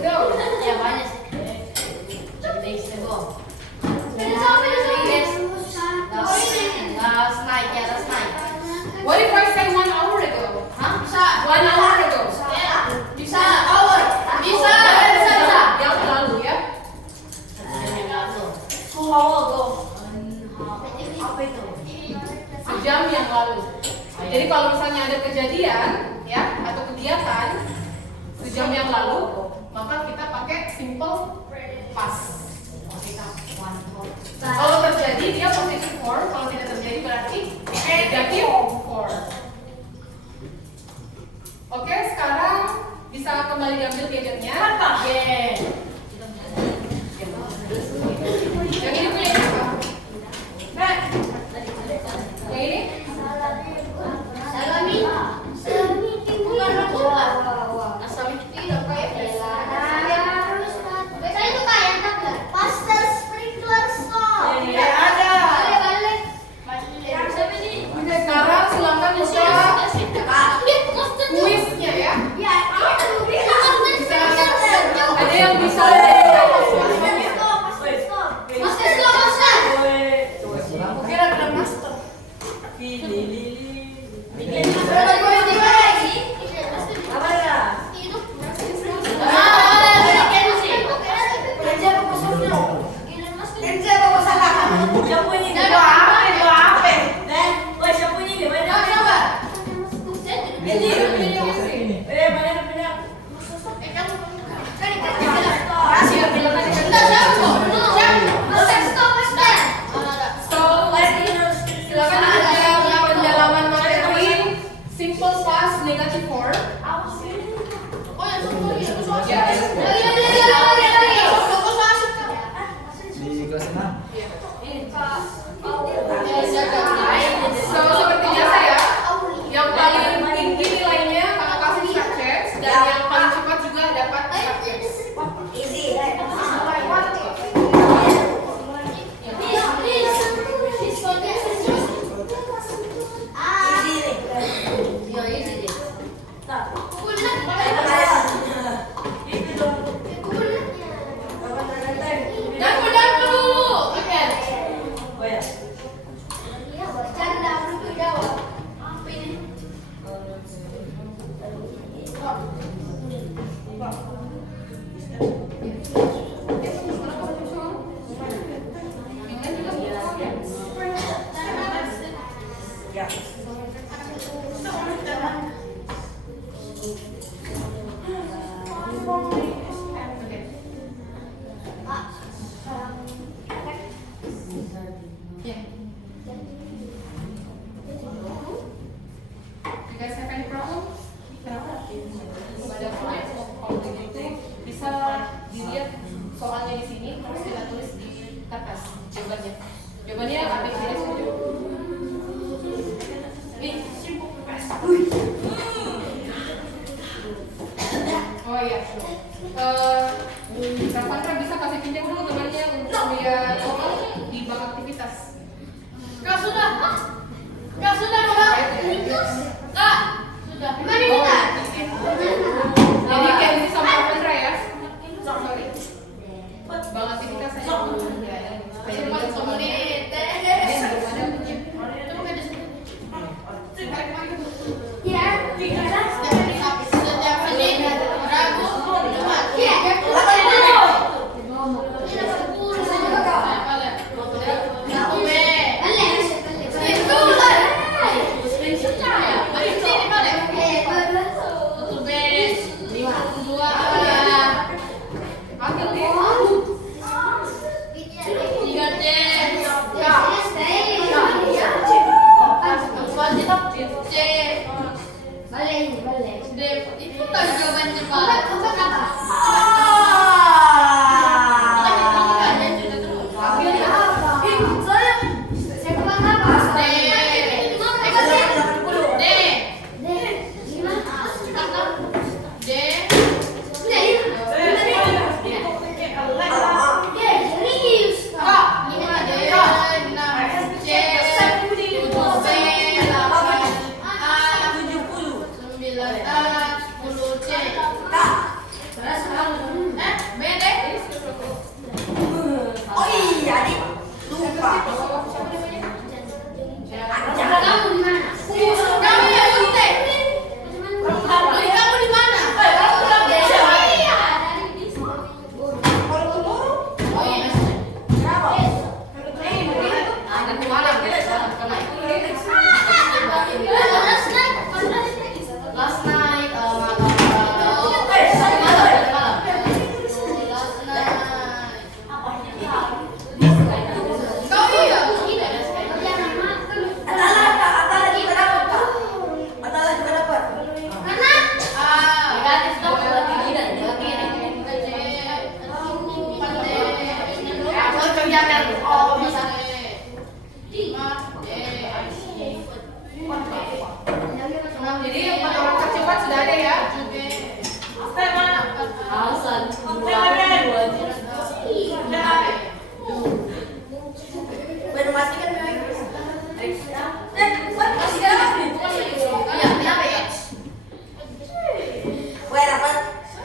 go. Ya banyak sih. Next go. Last night, yeah, last night. What if I say 1 hour ago? Hah? Bisa. 1 hour ago. Bisa. Hour. Bisa. Yang lalu ya. Apa itu? Sejam yang lalu. Jadi kalau misalnya ada kejadian ya atau kegiatan sejam yang lalu, maka kita pakai simple past. Kalau terjadi dia positive form, kalau tidak terjadi berarti negative form. Oke, sekarang bisa kembali diambil gadgetnya. Yang ini punya siapa? Yang ini? Salami. Bukan bola. Salami itu tidak kayak biasa. Biasanya itu kayak apa? Pastel sprinkler stop. Iya, ada. Balik. Sekarang silakan buka kuisnya ya. Ada yang bisa kira-kira master. Silakan ada pendalaman materi simple past negative form. Di kelas 6. So seperti biasa ya, yang paling tinggi nilainya kakak kasih sukses dan yang paling cepat juga dapat sukses. Jangan dulu. Oke. You guys have any problem? Kenapa? Ada problem? Kalau begitu bisa dilihat soalnya di sini, terus kita tulis di kertas jawabannya. Jawabannya A, B, C, D, setuju? Oh iya. Kak Fandra bisa kasih pinjam dulu temannya untuk lihat soal di bank aktivitas. Kak sudah, Kak. Kak sudah. Mari kita. Jadi kayak ini sama Kak Fandra ya. Sorry. Bank aktivitas saya dulu. Cepat komunitas.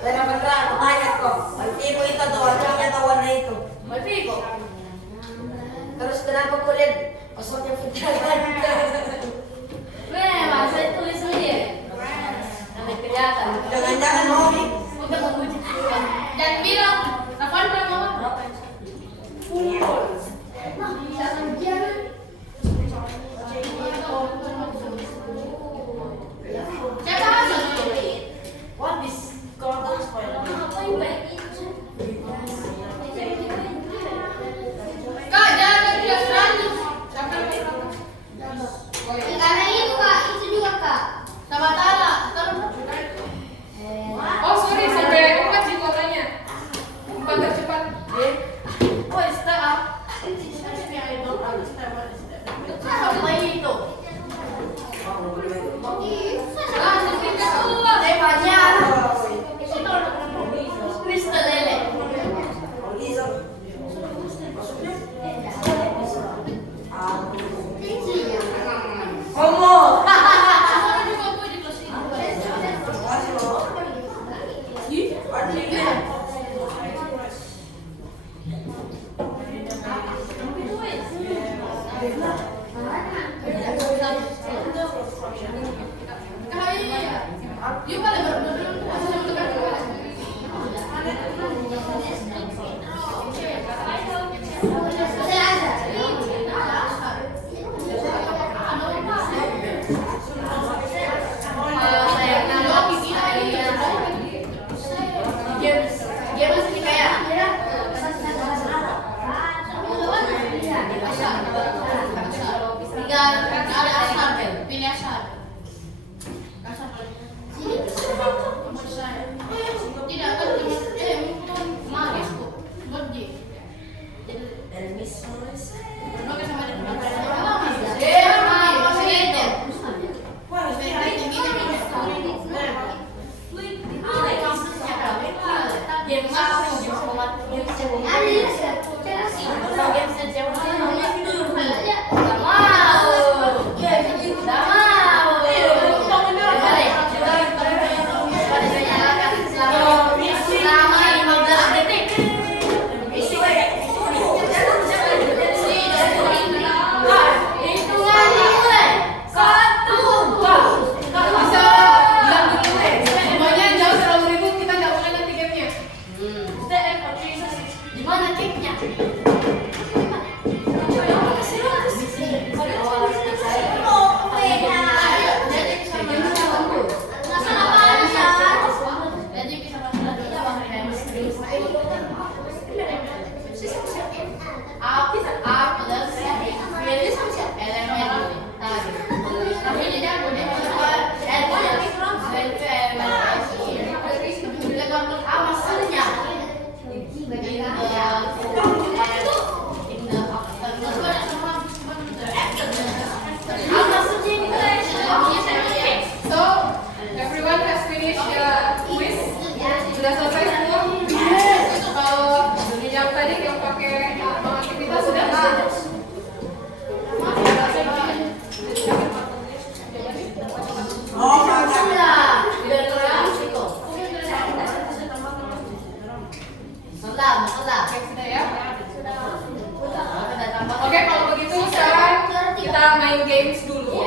Pero beneran, tanya kok. Malpigo ito doon, ano ang katawan na ito? Malpigo. Terus kenapa kulit? Pasok yung fitaran. Weh, masa tulis mo dia. Nanti kelihatan. Jangan-jangan hobi. Udah memuji. Dan bilang, kapan kamu? Siapa masuk? What is called spoiler? Kak, jangan dia seratus. Karena itu kak, itu juga kak. Sama Tara. Oh sorry, sampai 4 sih koranya. 4 tercepat. Oh, step up. Apa itu? Langsung kita keluar. Temanya. Mr. Lele. Homo. Aku juga mau di kelas ini. Dia paling dia masih kayak tinggal ada asal deh, pilih asal. Tidak kan manis kok, bodi. El mismo es. No que se vaya a tomar. Masih itu. Gimana ceknya? So, everyone has finished the quiz. Sudah selesai semua. Kalau yang tadi yang pakai aktivitas sudah Oh, macam. sudah ya. Oke, kalau begitu sekarang kita main games dulu.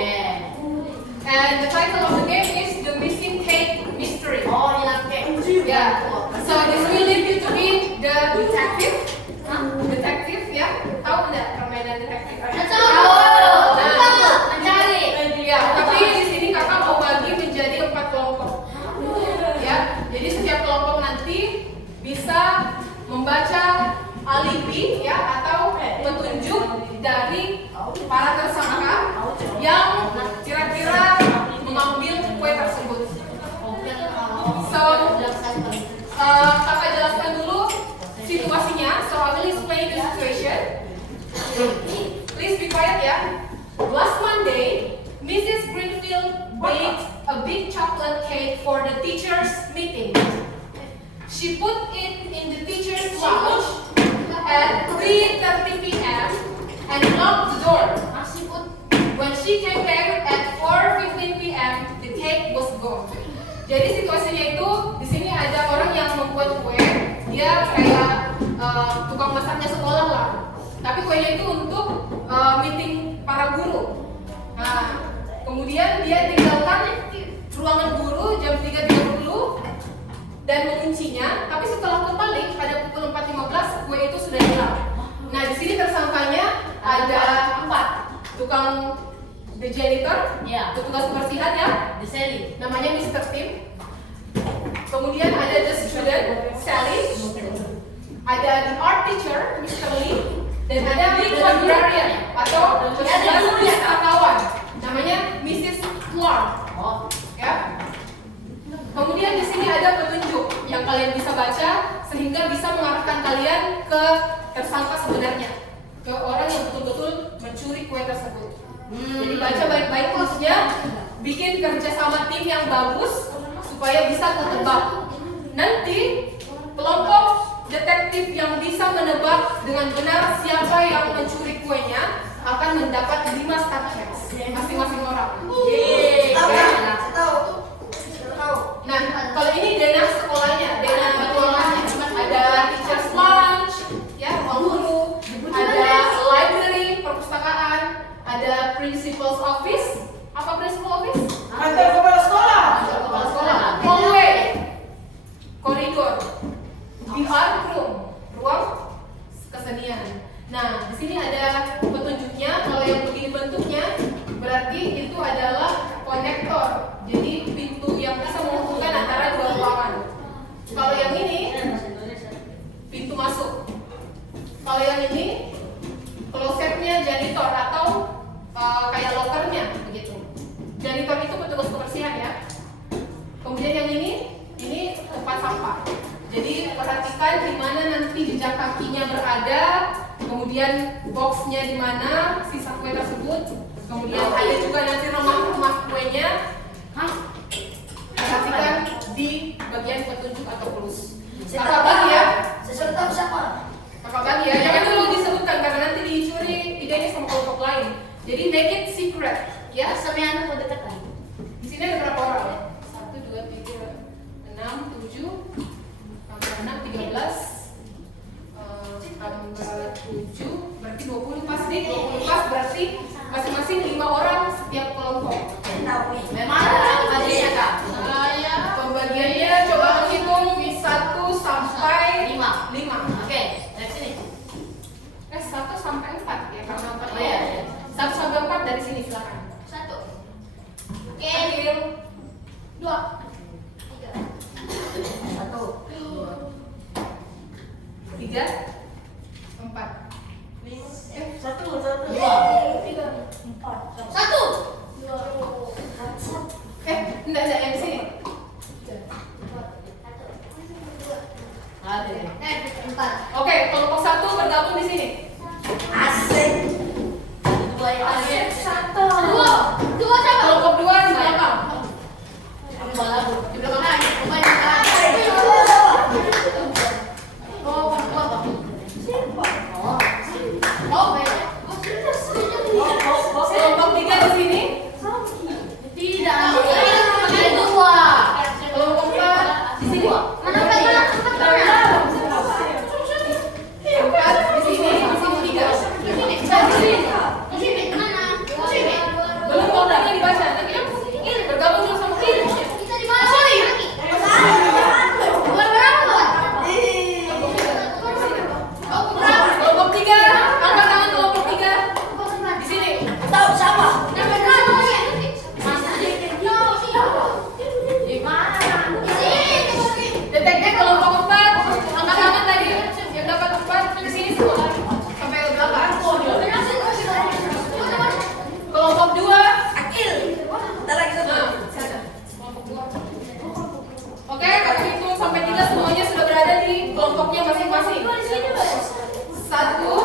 And the title of the game is The Missing Cake Mystery. Oh, hilang kayak. Yeah. So this will lead you to be the detective. Detective ya. Tahu nggak permainan detective? Mencari. Ya, tapi di sini kakak mau bagi menjadi 4 kelompok. Ya, jadi setiap kelompok nanti bisa membaca alibi ya atau petunjuk dari para tersangka yang kira-kira mengambil kue tersebut. So, kakak jelaskan dulu situasinya. So I will explain the situation. Please be quiet ya. Last Monday, Mrs. Greenfield baked a big chocolate cake for the teachers' meeting. She put it in the teachers' lounge at 3:30 p.m. and locked the door. When she came back at 4:15 p.m., the cake was gone. Jadi situasinya itu di sini ada orang dia kayak tukang masaknya sekolah lah. Tapi kuenya itu untuk meeting para guru. Nah, kemudian dia tinggalkan ruangan guru jam 3.30 dan menguncinya. Tapi setelah kembali pada pukul 4.15 kue itu sudah hilang. Nah, di sini tersangkanya ada 4. Tukang the janitor, petugas kebersihan ya, namanya Mr. Tim. Kemudian ada the student, Sally. Ada the art teacher, Mr. Lee. Dan ada the librarian atau petugas pustakawan, namanya Mrs. Clark. Ya. Kemudian di sini ada petunjuk yang kalian bisa baca sehingga bisa mengarahkan kalian ke tersangka sebenarnya, ke orang yang betul-betul mencuri kue tersebut. Jadi baca baik-baik tulisnya, bikin kerjasama tim yang bagus supaya bisa ketebak. Nanti kelompok detektif yang bisa menebak dengan benar siapa yang mencuri kuenya akan mendapat 5 start masing-masing orang. Nah, kalau ini denah sekolahnya, denah ruangannya, ada teacher's lounge, ya ruang guru, ada library, perpustakaan, ada principal's office. Apa principal office? Kantor kepala sekolah. Kantor kepala sekolah. Hallway, koridor, the art room, ruang kesenian. Nah, di sini ada petunjuknya. Kalau yang begini bentuknya, berarti itu adalah konektor. Jadi pintu yang bisa menghubungkan antara dua ruangan. Kalau yang ini, pintu masuk. Kalau yang ini, klosetnya janitor atau kayak lokernya begitu. Janitor itu petugas kebersihan ya. Kemudian yang ini tempat sampah. Jadi perhatikan di mana nanti jejak kakinya berada, kemudian boxnya di mana sisa kue tersebut, kemudian ada juga nanti rumah kuenya. Perhatikan di bagian petunjuk atau plus. Kakak bagi ya. Sesuatu tahu siapa? Kakak bagi ya. Jangan dulu disebutkan karena nanti dicuri idenya sama kelompok lain. Jadi make it secret. Ya, Sampai anak mau dekat lagi. di sini ada berapa orang? 1, 2, 3, 6, 7, tambah 6, 13, tambah 7, berarti 20 pas nih. 20 pas berarti masing-masing 5 orang setiap kelompok. Tahu nih. Memang adanya kak. Pembagiannya coba menghitung 1 sampai 5. Oke, dari sini. 1 sampai 4 ya, karena 4 Oh, iya. 1 sampai 4 dari sini silakan. 1. Oke. Adil. 2. 1, 3, 4. 1, 1. Enggak yang di sini. Ada. 4. Oke, kelompok 1 bergabung di sini. Asik. 2 yang ada. 1. 2 siapa? Kelompok 2 di belakang. Di belakang lagi. Pokoknya oh, apa? Oh, beda. Kelompok 3 di sini. Tidak. Ada 2. Kelompok 4 di sini. Mana? 4 di sini 3. Belum kelompoknya dibaca nanti. Bergabung dulu sama kiri. Kita di mana? Berapa? Kelompok 3, angkat tangan kelompok 3 di sini. Tahu siapa? Detektif kelompok 4, angkat tangan tadi. Yang dapat 4 di sini semua. Sampai ke belakang. Kelompok 2. Akil. Bentar lagi satu. Nah, sana. Kelompok 2. Oke, kalau hitung sampai 3 semuanya sudah berada di kelompoknya masing-masing. 1, 2,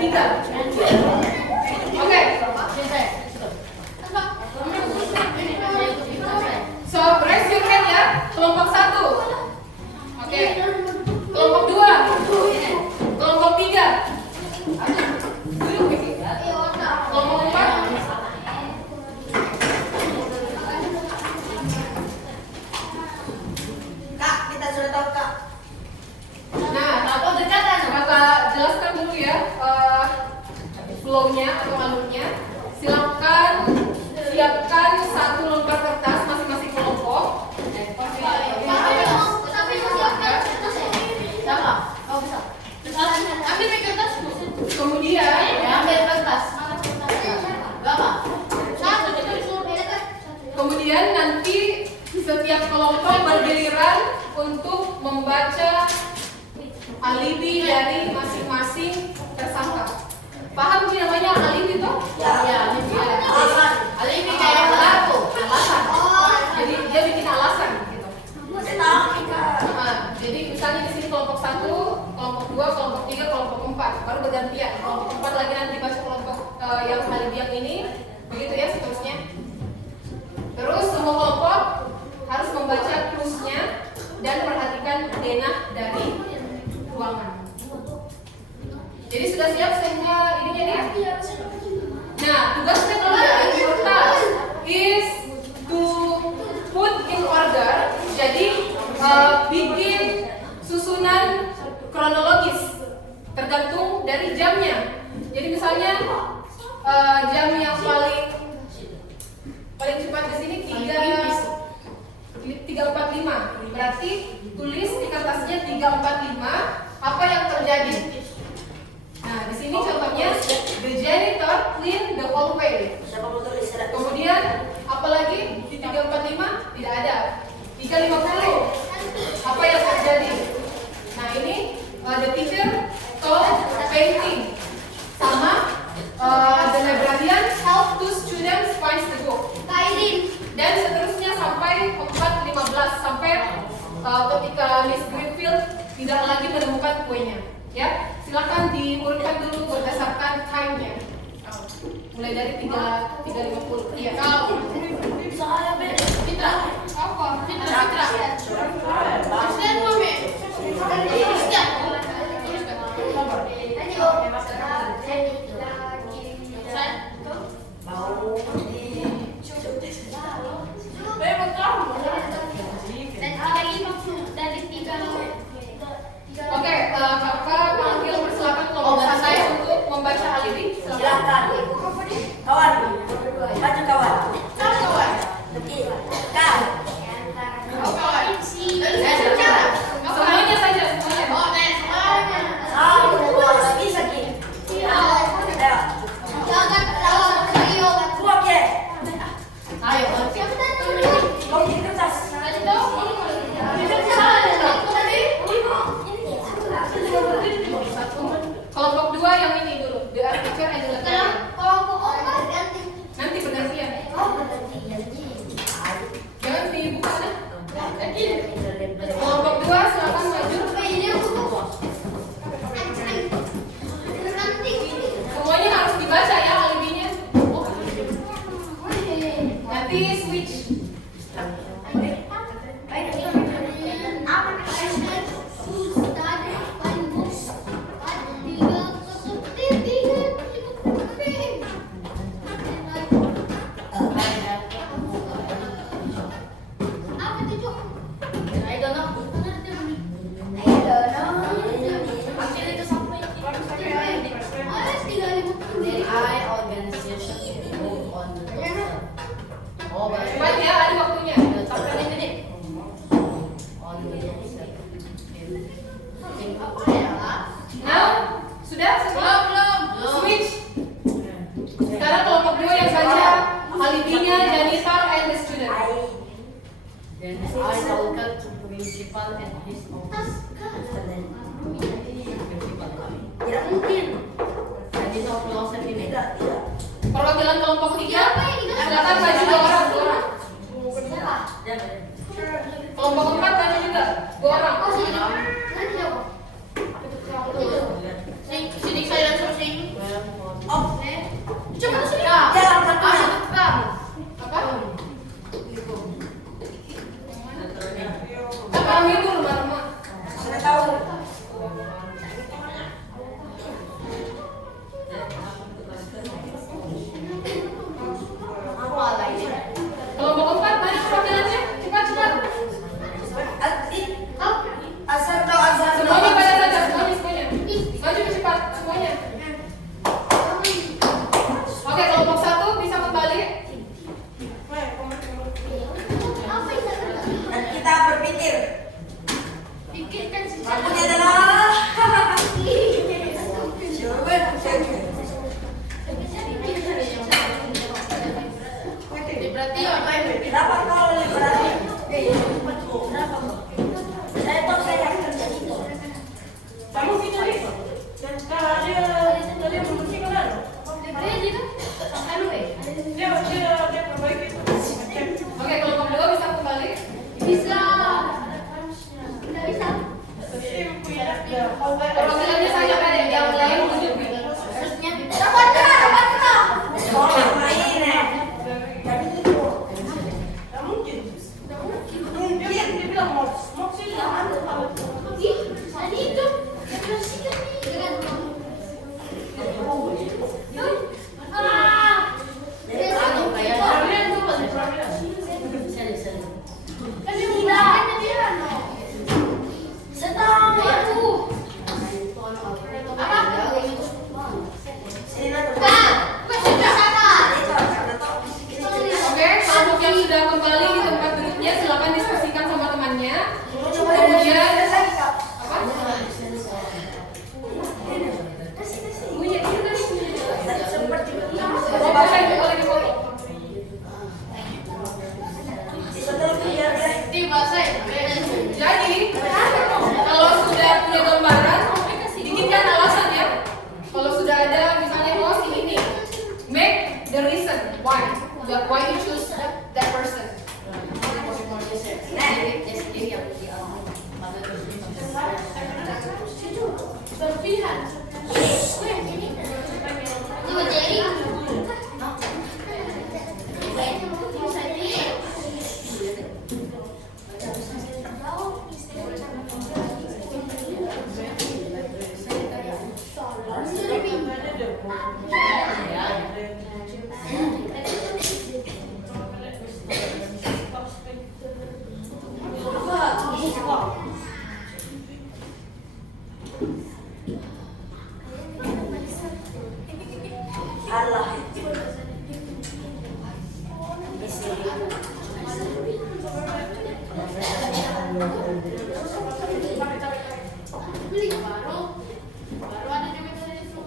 3. Oke. So, raise your hand ya. Kelompok 1. Oke. Kelompok 2. Kelompok 3. Duduk, Vicky. Kelompok 4. Kemudian nanti setiap kelompok bergiliran untuk membaca alibi dari masing-masing tersangka. Paham sih namanya alibi toh? Ya. Alasan. Alibi kayak alasan. Jadi dia bikin alasan gitu. Masih tahu kita. Jadi misalnya di sini kelompok 1, kelompok 2, kelompok 3, kelompok 4 baru bergantian. Kelompok 4 lagi nanti baca kelompok yang alibi yang ini, begitu ya seterusnya. Terus semua kelompok harus membaca clues-nya dan perhatikan denah dari ruangan. Jadi sudah siap sehingga ininya dia. Nah, tugasnya kalian your task is to put in order. Jadi bikin susunan kronologis tergantung dari jamnya. Jadi misalnya jam yang paling cepat di sini 3:45. Berarti tulis di kertasnya 3:45 apa yang terjadi. Nah, di sini contohnya the janitor clean the hallway. Siapa mau tulis? Kemudian apalagi di 3:45 tidak ada. 3:50 apa yang terjadi? Nah, ini the teacher told painting sama the librarian help to students find the book. Dan seterusnya sampai 4:15 sampai ketika Miss Greenfield tidak lagi menemukan kuenya. Ya, silakan diurutkan dulu berdasarkan time-nya. Mulai dari 3:50. Iya. Saya Fitra. Apa? Fitra. Aslian mami. Oke, kakak panggil persilakan kelompok saya untuk membaca alibi. Silakan. Kawan. Maju kawan. Kawan. Kau. Semuanya saja, semuanya. Bisa ki. Buat ya. Ayo. Mau bikin kertas. Kelompok 2 yang ini dulu. The article and the letter. Nanti bergantian. Jangan dibuka nah. Kelompok 2 silakan maju. Semuanya harus dibaca ya alibinya. Nanti switch. Cepat ya, ada waktunya. Sampai menit. Now, sudah? Belum. Switch. Sekarang kelompok 2 yang baca alibinya janitor and the student. Then I welcome to principal and his office. Tidak mungkin. Jadi no closet ini. Tidak. Perwakilan kelompok 3, silakan maju 2 orang. Kelompok 4 maju juga 2 orang. Sini saya langsung sini. Oh. Coba sini. Jalan satunya. Apa? Kami dulu rumah-rumah. Sudah tahu. Apa lagi? Berarti Kenapa kau liberasi? Kenapa kau? Saya tahu saya akan terjadi itu. Kamu gitu nih. Dan kalau dia membersihkan lalu. Dia perbaiki itu. Oke, kalau berdua bisa kembali. Bisa. Tidak bisa. Perwakilannya saya ada yang lain tunjuk gitu. Terusnya. Dapat kena. Orang main Jadi itu. Gak mungkin. Mungkin dia bilang mau sih Ih, tadi itu. Bersihkan nih. Ah. Kalian tuh masih problem. Seri. Kan dia udah ada dia. Sedang Aku. Apa? sini nanti. Kak, masih bisa kak. Itu karena tahu. Oke, kelompok yang sudah kembali di tempat duduknya silakan diskusikan sama temannya. Kemudian apa? Seperti Oh, bahasa itu boleh dipotong. betul biar Di bahasa itu. Jadi, kalau sudah punya gambaran, bikinkan alasan ya. Kalau sudah ada misalnya emosi ini, make the reason why you choose that person. Berpihak. Tuh, jadi. Allah. Baru ada cewek dari itu.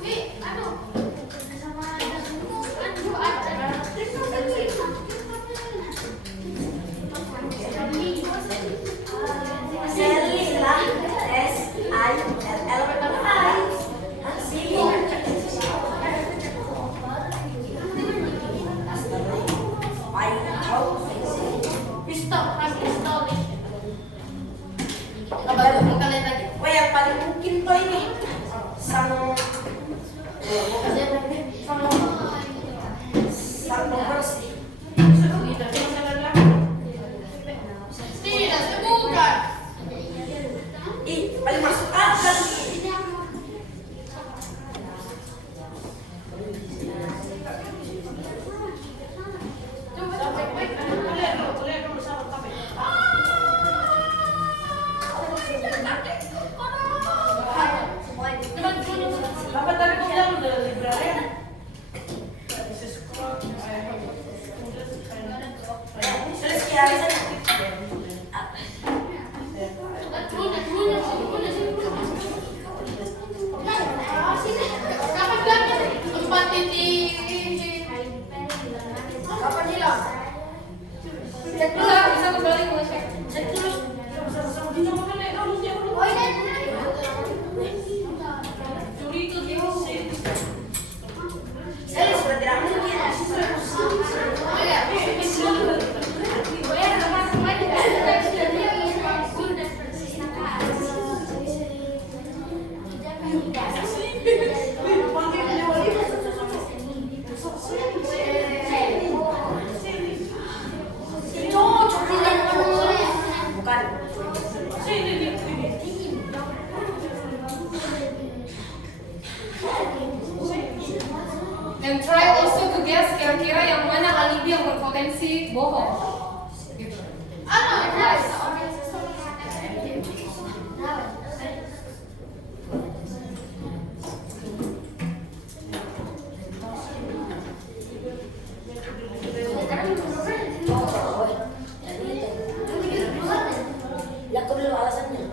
Wih, aduh. Sama aduh aja. Selila SILL. Sini. Pistol, kan pistol nih. Wah, yang paling mungkin tuh ini sang pembersih. Tidak, bukan. Ih, paling masuk akal. Apa tadi kau bilang udah librarian? Selesai aja. Kapan hilang? Bisa kembali ngecek. Cek dulu. Sama-sama dia mau naik kamu dia dulu. Oh, ini. Curi itu dia sih. Saya sudah tidak mungkin. Oh ya. Bukan. Dan try also to guess kira-kira yang mana alibi yang berpotensi bohong. Gitu. Ya, kau dulu alasannya.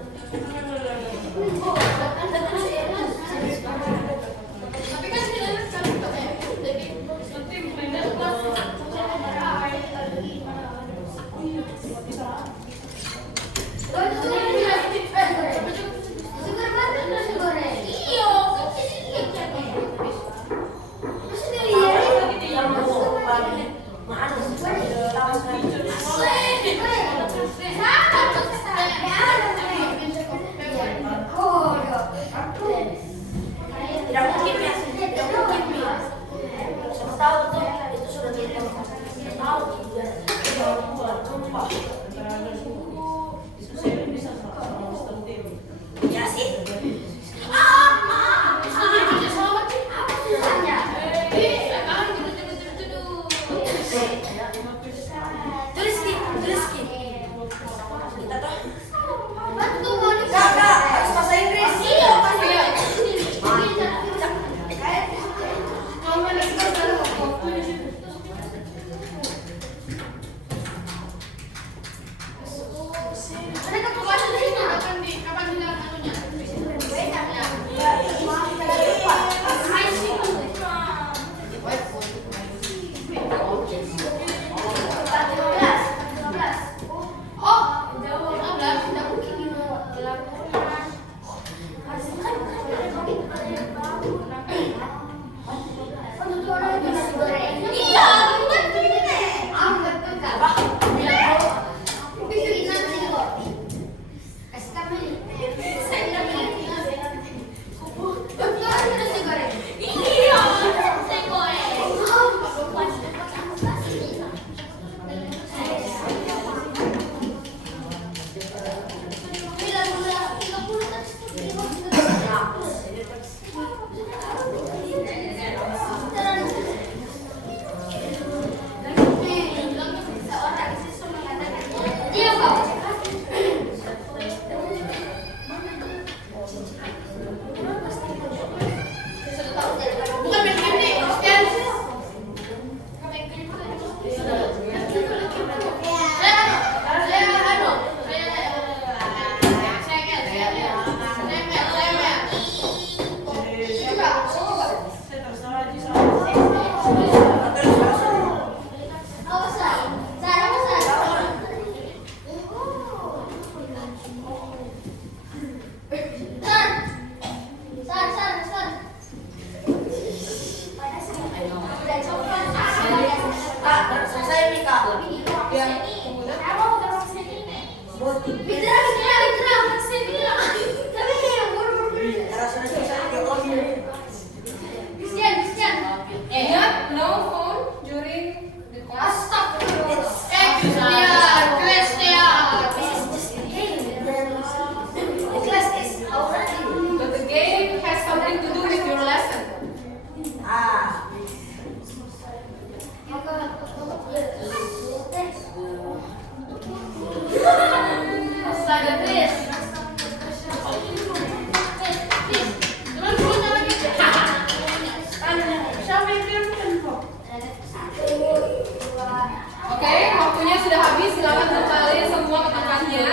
Oke, waktunya sudah habis. Silakan kembali semua ke tempatnya,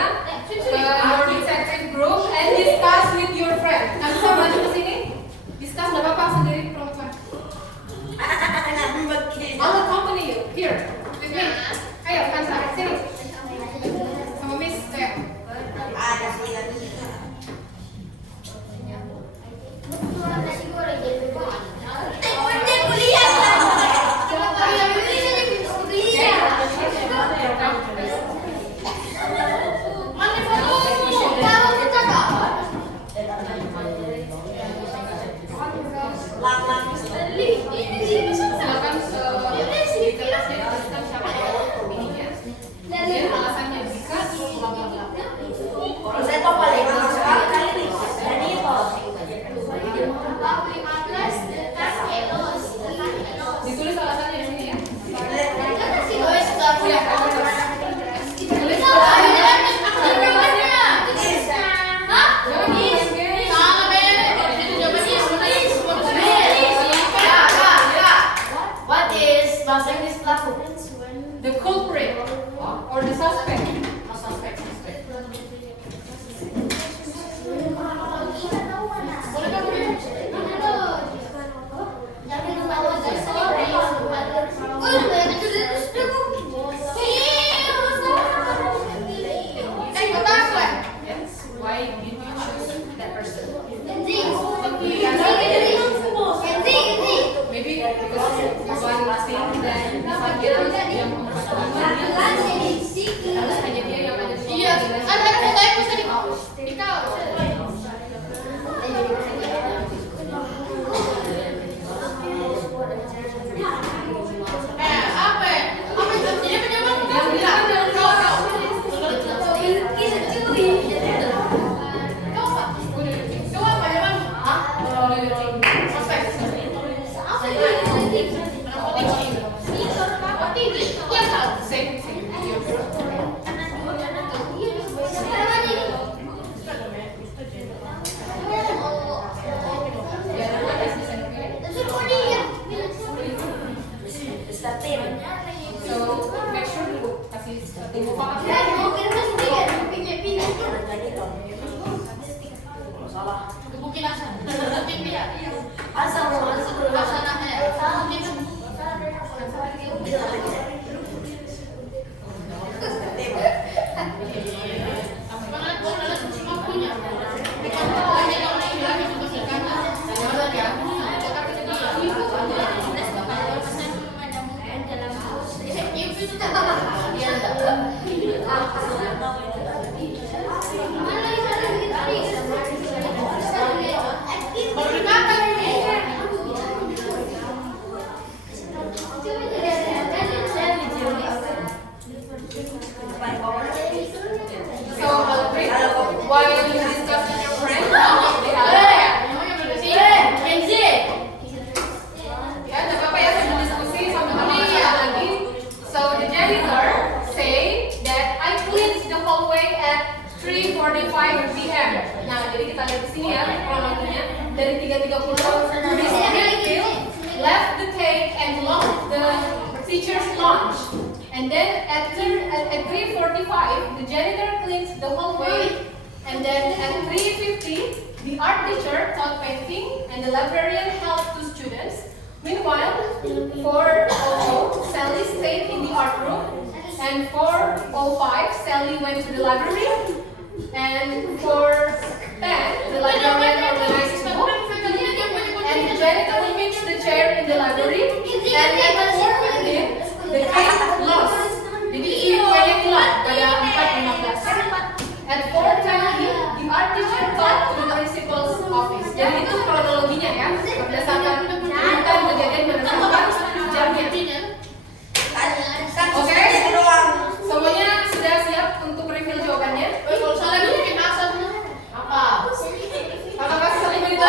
ke your respective group, and discuss with your friend. Kan bisa maju ke sini? Discuss nggak apa-apa sendiri perempuan. I'll accompany you here with me. Ayo, Kansa, sini. Sama Miss Teo. Ada sih lagi. Nasi goreng jadi kuliah. Silakan di kertasnya tuliskan siapa ininya. Kemudian alasannya jika bla bla bla. Saya tahu paling masuk akal kali ini. Jadi itu. Ditulis alasannya di sini ya. What is bahasa Inggris pelaku? The culprit or the suspect. Suspect. Yes. Why did you choose that person? Maybe because one thing that Fadil yang mempertahankan harus hanya dia yang ada di Iya, ada fotonya bisa di So make sure dulu kasih tunggu fakta. So while you discuss with your friend, ya nggak apa-apa ya sambil diskusi sambil kita lagi. So the janitor say that I cleaned the hallway at 3:45 p.m. Nah, jadi kita lihat di sini ya kronologinya dari 3:30 Miss Greenfield left the cake and locked the teacher's lunch. And then at 3:45 the janitor cleans the hallway. And then at 3:50 the art teacher taught painting and the librarian helped two students. Meanwhile, 4:00 Sally stayed in the art room, and 4:05 Sally went to the library, and 4:10 the librarian organized the book, and the janitor fixed the chair in the library, and at 4:15 the cake lost. Jadi ini kuenya hilang pada 4:15. At 4:20 the art teacher talked to the principal's office. Jadi itu kronologinya ya, berdasarkan cerita kejadian berdasarkan jamnya. Oke, semuanya sudah siap untuk review jawabannya? Kalau salah bikin asap. Apakah 1 menit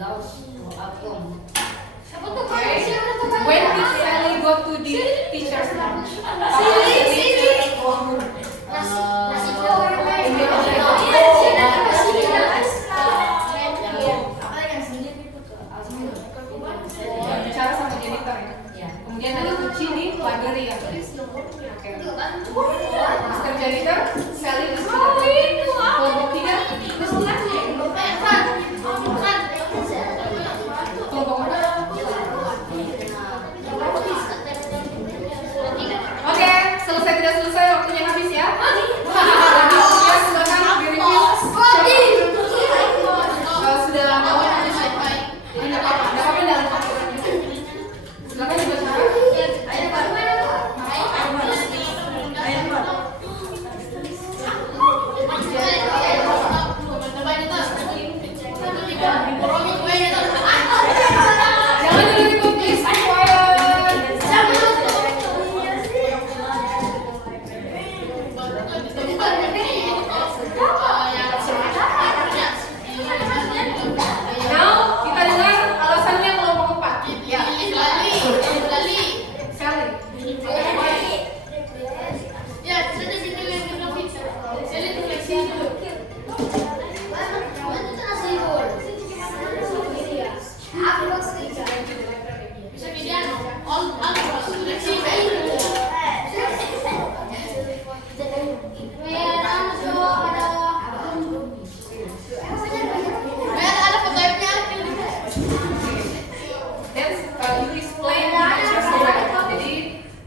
belongs to Atom. Okay. When did Sally go to the teacher's lounge? Bicara sama janitor ya. Ya. Kemudian ada kunci di library ya. Oke. Mr. Janitor, Sally is kelompok 3. Kelompok 4. Oke, selesai tidak selesai waktunya habis ya. Ya, silakan di-review. Sudah mau habis ya? Jadi nggak apa-apa dalam silakan dibaca. Jangan dulu please, quiet. Now kita dengar alasannya kelompok 4. Ya. Sally. That's you explain the picture so well. Jadi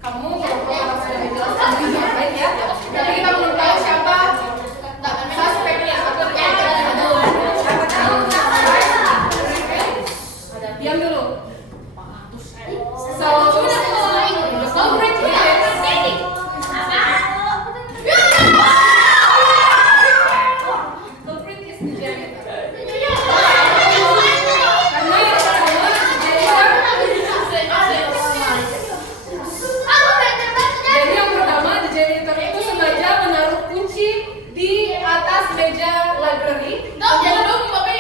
kamu kalau sudah menjelaskan dengan baik ya. Tapi kita belum tahu siapa suspeknya atau siapa tahu. Diam dulu. So, culprit is culprit is the janitor. Karena yang pertama jadi yang pertama the janitor itu sengaja menaruh kunci di atas meja library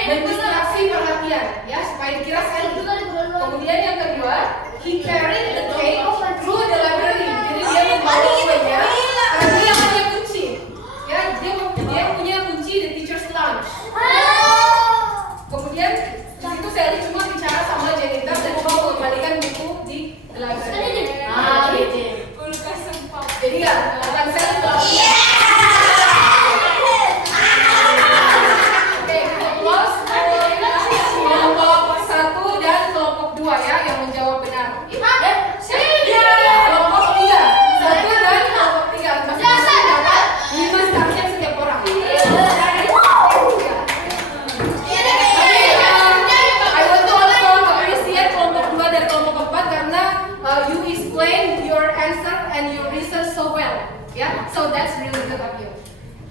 dan distraksi perhatian ya supaya dikira Sally. Kemudian yang kedua, he carried the cake through the library. Jadi dia membawa kuenya karena dia punya kunci. Ya, dia punya kunci di teacher's lounge. Kemudian di situ Sally cuma bicara sama janitor dan mau mengembalikan buku di library. Jadi ya, bukan Sally pelakunya. Oke, kita close. Kelompok 1 dan kelompok 2 ya yang menjawab benar. Kelompok 3, 1 dan kelompok 3 masing-masing dapat 5 subjek setiap orang. I want to also appreciate kelompok 2 dan kelompok 4 karena you explain your answer and your research so well. Yeah, so that's really good of you.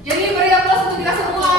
Jadi beri aplaus untuk kita semua.